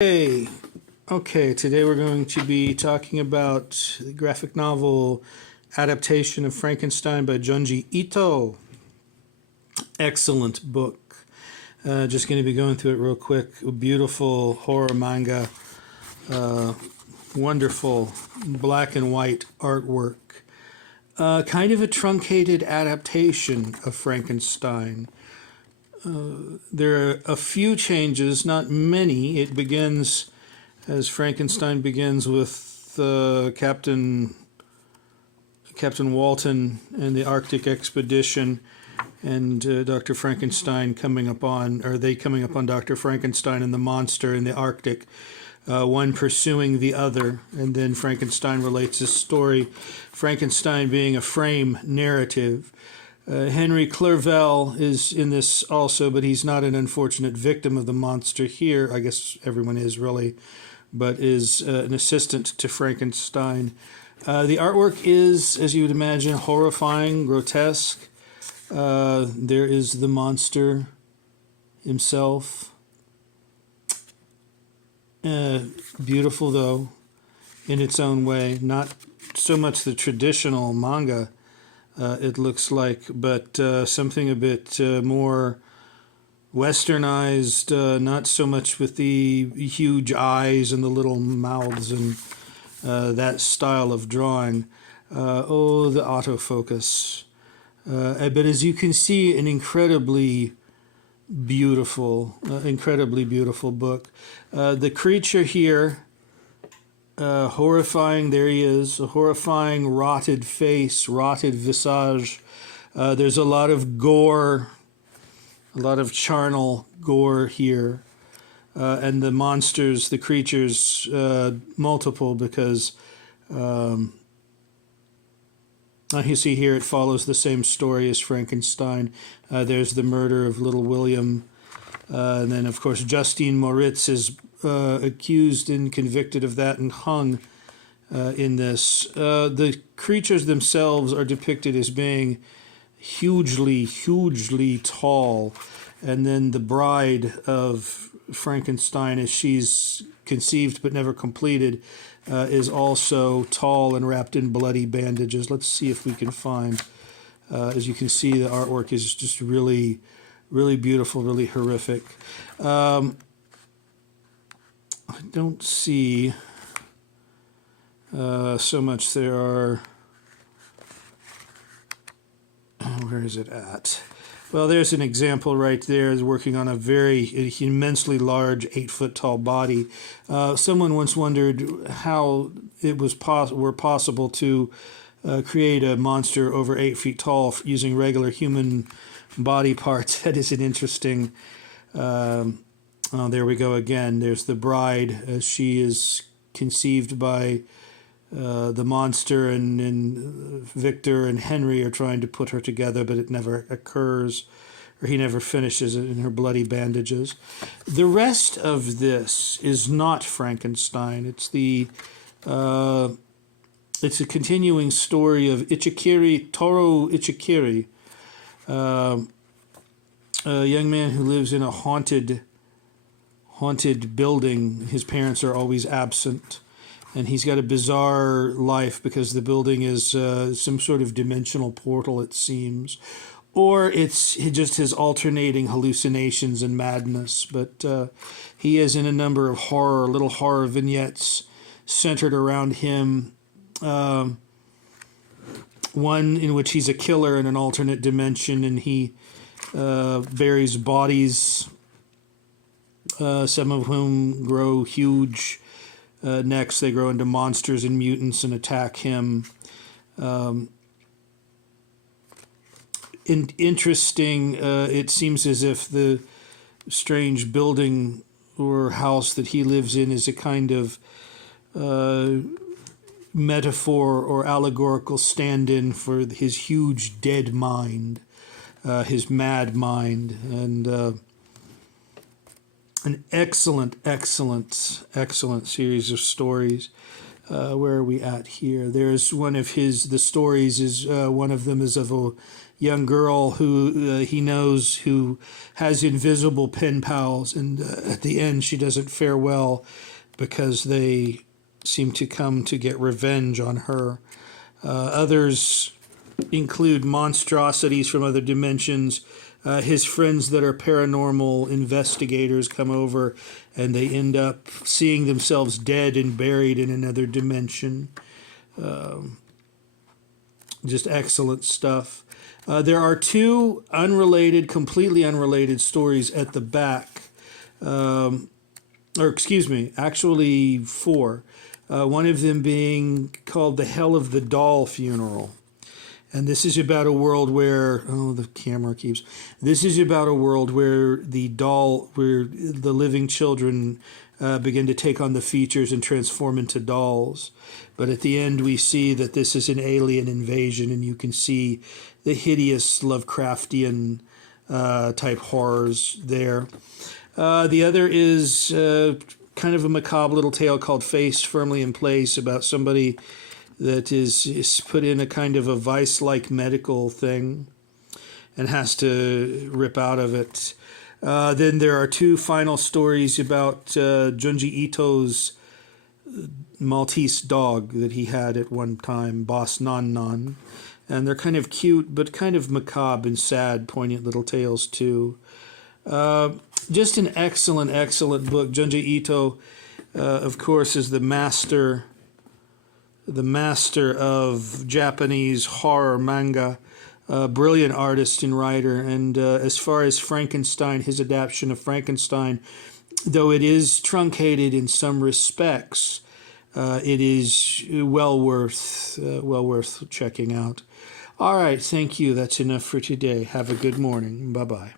Hey, okay, today we're going to be talking about the graphic novel adaptation of Frankenstein by Junji Ito. Excellent book. Just going to be going through it real quick. A beautiful horror manga, wonderful black and white artwork. Kind of a truncated adaptation of Frankenstein. There are a few changes, not many. It begins, as Frankenstein begins, with Captain Walton and the Arctic expedition, and Dr. Frankenstein coming upon Dr. Frankenstein and the monster in the Arctic, one pursuing the other, and then Frankenstein relates his story, Frankenstein being a frame narrative. Henry Clerval is in this also, but he's not an unfortunate victim of the monster here. I guess everyone is really, but is an assistant to Frankenstein. The artwork is, as you would imagine, horrifying, grotesque. There is the monster himself. Beautiful, though, in its own way. Not so much the traditional manga, it looks like, but something a bit more westernized, not so much with the huge eyes and the little mouths and that style of drawing. The autofocus. But as you can see, an incredibly beautiful book. The creature here, horrifying, there he is, a horrifying rotted face, rotted visage. There's a lot of gore, a lot of charnel gore here. And the monsters, the creatures, multiple, because you see here it follows the same story as Frankenstein. There's the murder of little William. And then, of course, Justine Moritz is accused and convicted of that and hung in this. The creatures themselves are depicted as being hugely tall. And then the bride of Frankenstein, as she's conceived but never completed, is also tall and wrapped in bloody bandages. Let's see if we can find, as you can see, the artwork is just really beautiful, really horrific. I don't see so much. There are, where is it at? Well, there's an example right there, is working on a very immensely large 8-foot tall body. Someone once wondered how it was possible to create a monster over 8 feet tall using regular human body parts. That is an interesting. There we go again. There's the bride as she is conceived by the monster, and Victor and Henry are trying to put her together, but it never occurs, or he never finishes it in her bloody bandages. The rest of this is not Frankenstein. It's it's a continuing story of Toru Ichikiri, a young man who lives in a haunted building. His parents are always absent, and he's got a bizarre life because the building is some sort of dimensional portal, it seems, or it's just his alternating hallucinations and madness. But he is in a number of little horror vignettes centered around him. One in which he's a killer in an alternate dimension, and he buries bodies, some of whom grow huge. Next, they grow into monsters and mutants and attack him. Interesting, it seems as if the strange building or house that he lives in is a kind of metaphor or allegorical stand-in for his huge dead mind, his mad mind, and an excellent series of stories. Where are we at here? There's one of the stories is one of them is of a young girl who he knows who has invisible pen pals, and at the end she doesn't fare well because they seem to come to get revenge on her. Others include monstrosities from other dimensions. His friends that are paranormal investigators come over and they end up seeing themselves dead and buried in another dimension. Just excellent stuff. There are two completely unrelated stories at the back. Actually four. One of them being called The Hell of the Doll Funeral. And this is about a world where, this is about a world where where the living children begin to take on the features and transform into dolls. But at the end, we see that this is an alien invasion, and you can see the hideous Lovecraftian type horrors there. The other is kind of a macabre little tale called Face Firmly in Place, about somebody that is put in a kind of a vice-like medical thing and has to rip out of it. Then there are two final stories about Junji Ito's Maltese dog that he had at one time, Boss Non Non. And they're kind of cute, but kind of macabre and sad, poignant little tales too. Just an excellent, excellent book. Junji Ito, of course, is the master of Japanese horror manga, brilliant artist and writer. And as far as Frankenstein, his adaptation of Frankenstein, though it is truncated in some respects, it is well worth checking out. All right, thank you. That's enough for today. Have a good morning. Bye-bye.